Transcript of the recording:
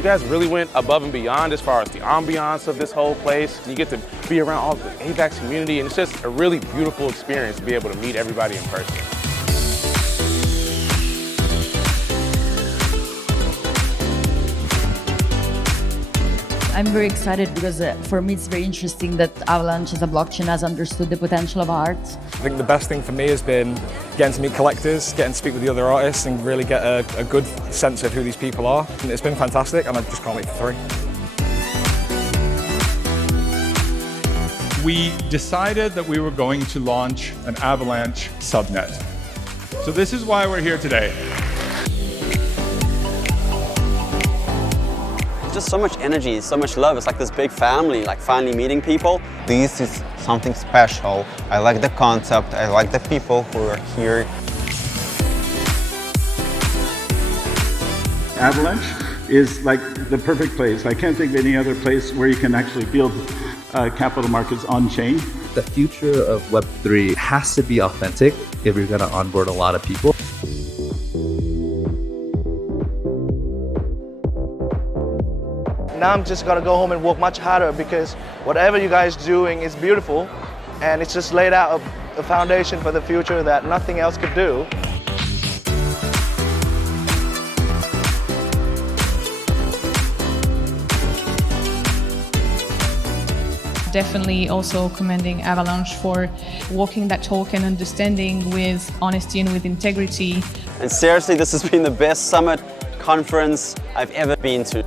You guys really went above and beyond as far as the ambiance of this whole place. You get to be around all the AVAX community, and it's just a really beautiful experience to be able to meet everybody in person. I'm very excited because for me it's very interesting that Avalanche as a blockchain has understood the potential of art. I think the best thing for me has been getting to meet collectors, getting to speak with the other artists and really get a good sense of who these people are. And it's been fantastic and I just can't wait for 3. We decided that we were going to launch an Avalanche subnet. So this is why we're here today. Just so much energy, so much love. It's like this big family, like finally meeting people. This is something special. I like the concept, I like the people who are here. Avalanche is like the perfect place. I can't think of any other place where you can actually build capital markets on-chain. The future of Web3 has to be authentic if you're going to onboard a lot of people. Now I'm just gonna go home and work much harder because whatever you guys are doing is beautiful and it's just laid out a foundation for the future that nothing else could do. Definitely also commending Avalanche for walking that talk and understanding with honesty and with integrity. And seriously, this has been the best summit conference I've ever been to.